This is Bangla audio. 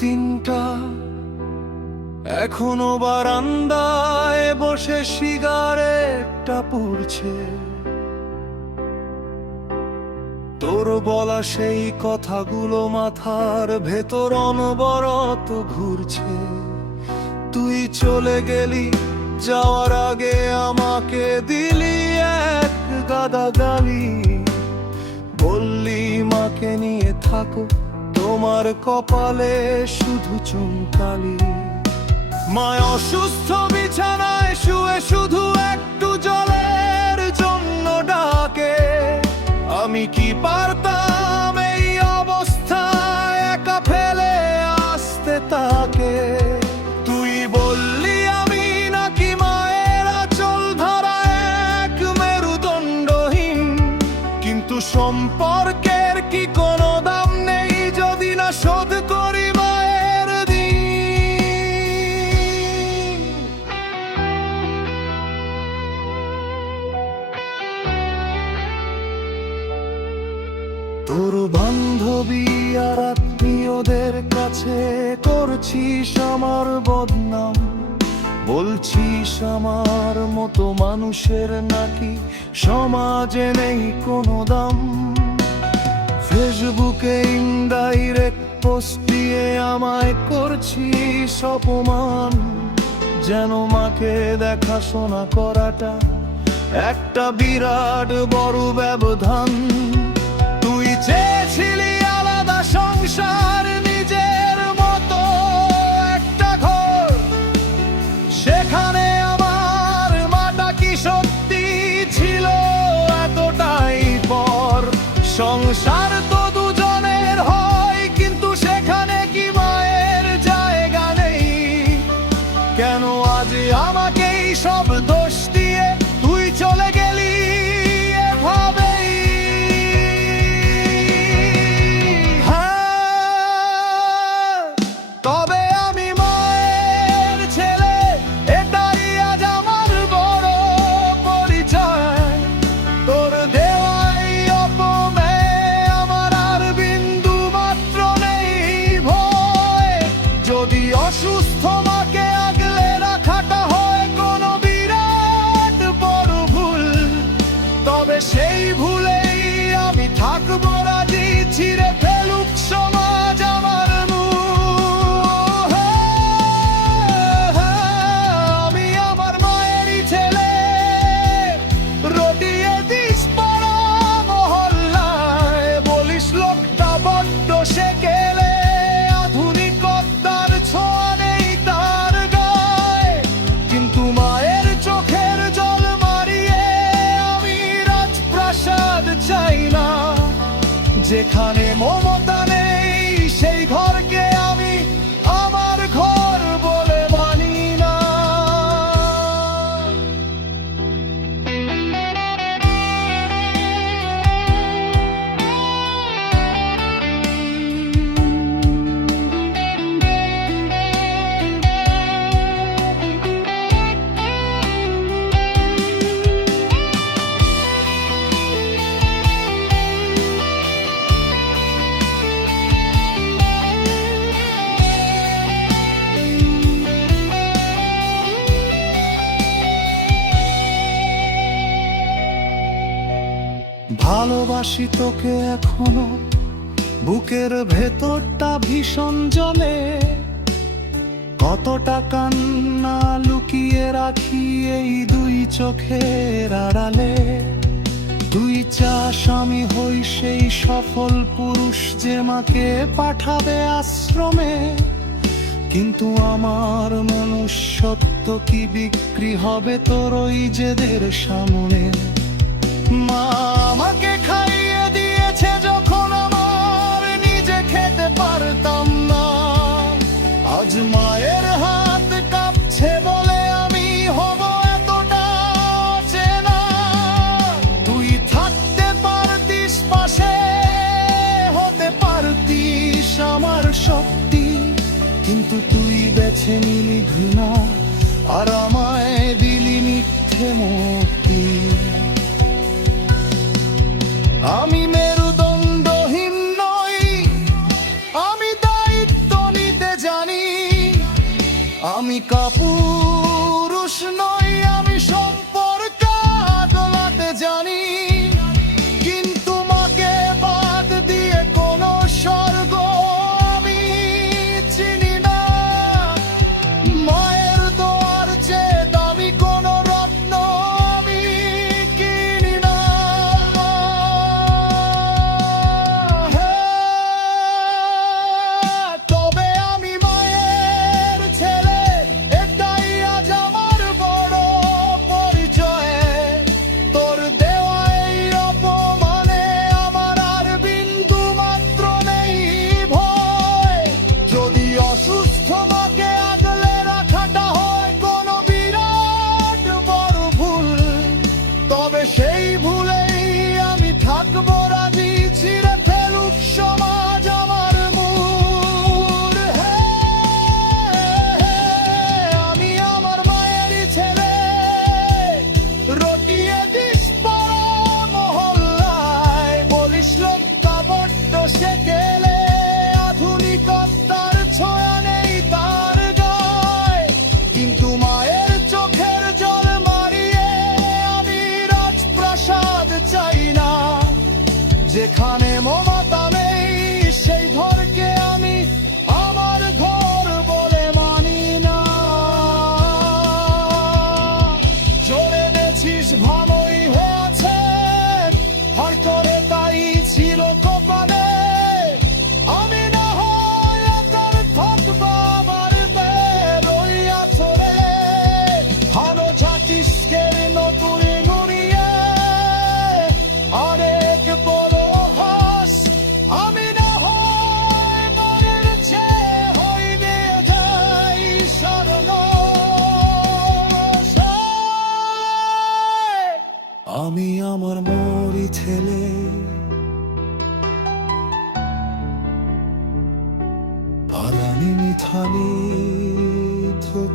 3টা, এখনো বারান্দায় বসে সিগারেটটা পুড়ছে। তোর বলা সেই কথাগুলো মাথার ভেতর অনবরত ঘুরছে। তুই চলে গেলি, যাওয়ার আগে আমাকে দিলি এক গাদা গালি। বললি মাকে নিয়ে থাকো, তোমার কপালে শুধু চুনকালি। মায় অসুস্থ বিছানায় শুয়ে শুধু একটু জলের জন্য ডাকে। আমি কি পারতাম এই অবস্থায় একা ফেলে আসতে তাকে? তুই বললি আমি নাকি মায়ের আঁচল ধরা এক মেরুদণ্ডহীন, কিন্তু সম্পর্কের কি কোনো দাম নেই যদি না শোধ করি মায়ের ঋণ? তোর বান্ধবী আর আত্মীয়দের কাছে করছিস আমার বদনাম। বলছিস আমার মতো মানুষের নাকি সমাজে নেই কোনো দাম। ফেসবুকে ইনডাইরেক্ট পোস্ট দিয়ে আমায় করছিস অপমান। যেন মাকে দেখাশোনা করাটা একটা বিরাট বড় ব্যবধান। তুই চেয়েছিলি আলাদা সংসার, নিজের মতো একটা ঘর। সেখানে আমার মাটা কি সত্যি ছিল এতটাই পর? সংসার তো দুজনের হয়, কিন্তু সেখানে কি মায়ের জায়গা নেই? কেন আজ আমাকেই সব দোষ দিয়ে তুই চলে গেলি এভাবেই? হ্যাঁ, তবে আমি মায়ের ছেলে, এটাই আজ আমার বড় পরিচয়। তোর দেওয়াই অপমে আমার আর বিন্দু মাত্র নেই ভয়। যদি অসুস্থ মাকে আগলে রাখাটা হয় কোনো বিরাট বড় ভুল, তবে সেই ভুলেই আমি থাকবো রাজি। ছিঁড়ে ফেলুক সমাজ আমার মুখ। আমি আমার মায়েরই ছেলে, রটিয়ে দিস পাড়া মহল্লায়। বলিস লোকটা বড্ড সেকেলে, আধুনিকতার ছোঁয়া নেই তার গায়ে। কিন্তু মায়ের চোখের জল মারিয়ে আমি রাজপ্রাসাদ চাই না। যেখানে মমতা নেই সেই ঘরকে আমি আমার ঘর বলে মানি না। ভালোবাসি তোকে এখনো, বুকের ভেতরটা ভীষণ জ্বলে। কতটা কান্না লুকিয়ে রাখি এই দুই চোখের আড়ালে। তুই চাস আমি হই সেই সফল পুরুষ যে মাকে পাঠাবে আশ্রমে। কিন্তু আমার মনুষ্যত্ব কি বিক্রি হবে তোর ওই জেদের সামনে? মা আমাকে খাইয়ে দিয়েছে যখন আমার নিজে খেতে পারতাম না। আজ মায়ের হাত কাঁপছে বলে আমি হব এতটা অচেনা। তুই থাকতে পারতিস পাশে, হতে পারতিস আমার শক্তি। কিন্তু তুই বেছে নিলি ঘৃণা, আর আমায় দিলি মিথ্যে মুক্তি। আমি মেরুদণ্ডহীন নই, আমি দায়িত্ব নিতে আমি কাপুরুষ নই, আমি সম্পর্ক আগলাতে জানি, কিন্তু মাকে বাদ দিয়ে কোনো স্বর্গ আমি চিনি না। মায়ের দোয়ার চেয়ে দামি কোনো রত্ন আমি কিনি না। তবে আমি মায়ের ছেলে, এটাই আজ আমার বড় পরিচয়। তোর দেওয়া এই অপমানে আমার আর বিন্দু মাত্র নেই ভয়। যদি অসুস্থ মাকে আগলে রাখাটা হয় কোনো বিরাট বড় ভুল, তবে সেই ভুলেই আমি থাকবো রাজি, ছিঁড়ে ফেলুক সমাজ আমার মূল। আমি আমার মায়েরই ছেলে, রটিয়ে দিস পাড়া মহল্লায়, বলিস লোকটা বড্ড সেকেলে, আধুনিকতার ছোঁয়া নেই তার গায়। কিন্তু মায়ের চোখের জল মারিয়ে আমি রাজপ্রাসাদ চাই না। যেখানে মমতা নেই সেই ঘরকে আমি আমার ঘর বলে মানি না। জোরে দেছিস ভালোই হয়েছে, হর করে তাই ছিল কপালে। আমি না হয় একার থাকবো আমার বেরোইয়া চলে, ভালো জাতিসকে নতুন নুরিয়ে অনেক বড় হাস। আমি না হয় মনের চেয়ে হইলে যাই সর্বনাশ। আমি আমার মরি ছেলে, আরানি মিথালি ধুত